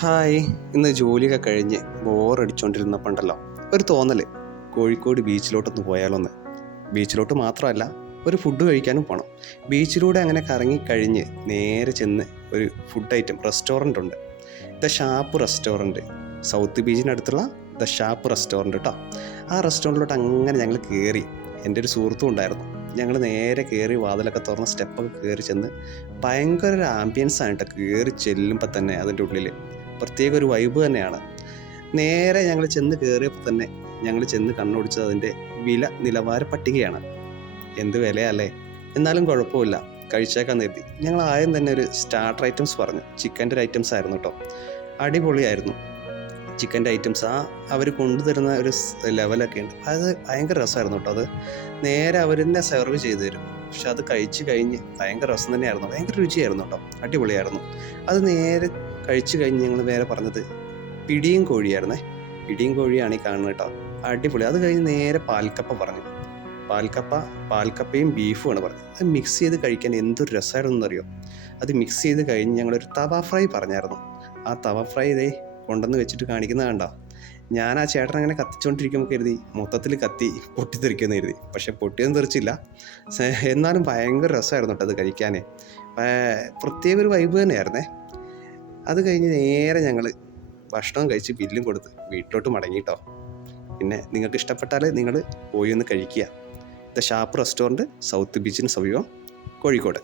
Hi, ഇന്ന് ജോലിയൊക്കെ കഴിഞ്ഞ് ബോറടിച്ചുകൊണ്ടിരുന്നപ്പോണ്ടല്ലോ ഒരു തോന്നൽ കോഴിക്കോട് ബീച്ചിലോട്ടൊന്ന് പോയാലോന്ന്. ബീച്ചിലോട്ട് മാത്രമല്ല, ഒരു ഫുഡ് കഴിക്കാനും പോകണം. ബീച്ചിലൂടെ അങ്ങനെ കറങ്ങിക്കഴിഞ്ഞ് നേരെ ചെന്ന് ഒരു ഫുഡ് ഐറ്റം റെസ്റ്റോറൻ്റ് ഉണ്ട്, ദ ഷാപ്പ് റെസ്റ്റോറൻറ്റ്. സൗത്ത് ബീച്ചിനടുത്തുള്ള ദ ഷാപ്പ് റെസ്റ്റോറൻറ്റ് കേട്ടോ. ആ റെസ്റ്റോറൻറ്റിലോട്ട് അങ്ങനെ ഞങ്ങൾ കയറി. എൻ്റെ ഒരു സുഹൃത്തും ഉണ്ടായിരുന്നു. ഞങ്ങൾ നേരെ കയറി വാതിലൊക്കെ തുറന്ന് സ്റ്റെപ്പൊക്കെ കയറി ചെന്ന് ഭയങ്കര ഒരു ആംബിയൻസ് ആണ് കേട്ടോ. കയറി ചെല്ലുമ്പോൾ തന്നെ അതിൻ്റെ ഉള്ളിൽ പ്രത്യേക ഒരു വൈബ് തന്നെയാണ്. നേരെ ഞങ്ങൾ ചെന്ന് കയറിയപ്പോൾ തന്നെ ഞങ്ങൾ ചെന്ന് കണ്ണോടിച്ചത് അതിൻ്റെ വില നിലവാര പട്ടികയാണ്. എന്ത് വിലയല്ലേ, എന്നാലും കുഴപ്പമില്ല, കഴിച്ചേക്കാൻ കരുതി. ഞങ്ങൾ ആദ്യം തന്നെ ഒരു സ്റ്റാർട്ടർ ഐറ്റംസ് പറഞ്ഞു. ചിക്കൻ്റെ ഒരു ഐറ്റംസ് ആയിരുന്നു കേട്ടോ. അടിപൊളിയായിരുന്നു ചിക്കൻ്റെ ഐറ്റംസ്. അവർ കൊണ്ടുതരുന്ന ഒരു ലെവലൊക്കെ ഉണ്ട്, അത് ഭയങ്കര രസമായിരുന്നു കേട്ടോ. അത് നേരെ അവർ തന്നെ സെർവ് ചെയ്തു തരും. പക്ഷെ അത് കഴിച്ച് കഴിഞ്ഞ് ഭയങ്കര രസം തന്നെയായിരുന്നു, ഭയങ്കര രുചിയായിരുന്നു കേട്ടോ, അടിപൊളിയായിരുന്നു. അത് നേരെ കഴിച്ച് കഴിഞ്ഞ് ഞങ്ങൾ നേരെ പറഞ്ഞത് പിടിയും കോഴിയായിരുന്നേ. പിടിയും കോഴിയാണ് ഈ കാണുന്നത് കേട്ടോ, അടിപൊളി. അത് കഴിഞ്ഞ് നേരെ പാൽക്കപ്പ പറഞ്ഞു. പാൽക്കപ്പയും ബീഫുമാണ് പറഞ്ഞത്. അത് മിക്സ് ചെയ്ത് കഴിക്കാൻ എന്തൊരു രസമായിരുന്നു എന്നറിയോ. അത് മിക്സ് ചെയ്ത് കഴിഞ്ഞ് ഞങ്ങളൊരു തവ ഫ്രൈ പറഞ്ഞായിരുന്നു. ആ തവ ഫ്രൈ ഇതേ കൊണ്ടുവന്ന് വെച്ചിട്ട് കാണിക്കുന്നത് കണ്ടോ. ഞാൻ ആ ചേട്ടൻ അങ്ങനെ കത്തിച്ചുകൊണ്ടിരിക്കുമ്പോൾ കരുതി മൊത്തത്തിൽ കത്തി പൊട്ടിത്തെറിക്കുമെന്ന് കരുതി. പക്ഷെ പൊട്ടിയൊന്നും തെറിച്ചില്ല. എന്നാലും ഭയങ്കര രസമായിരുന്നു കേട്ടോ അത് കഴിക്കാൻ. പ്രത്യേക ഒരു വൈബ് തന്നെയായിരുന്നേ. അത് കഴിഞ്ഞ് നേരെ ഞങ്ങൾ ഭക്ഷണം കഴിച്ച് ബില്ലും കൊടുത്ത് വീട്ടിലോട്ട് മടങ്ങി കേട്ടോ. പിന്നെ നിങ്ങൾക്ക് ഇഷ്ടപ്പെട്ടാൽ നിങ്ങൾ പോയി ഒന്ന് കഴിക്കുക. ദ ഷാപ്പ് റെസ്റ്റോറൻറ്റ്, സൗത്ത് ബീച്ചിന് സമീപം, കോഴിക്കോട്.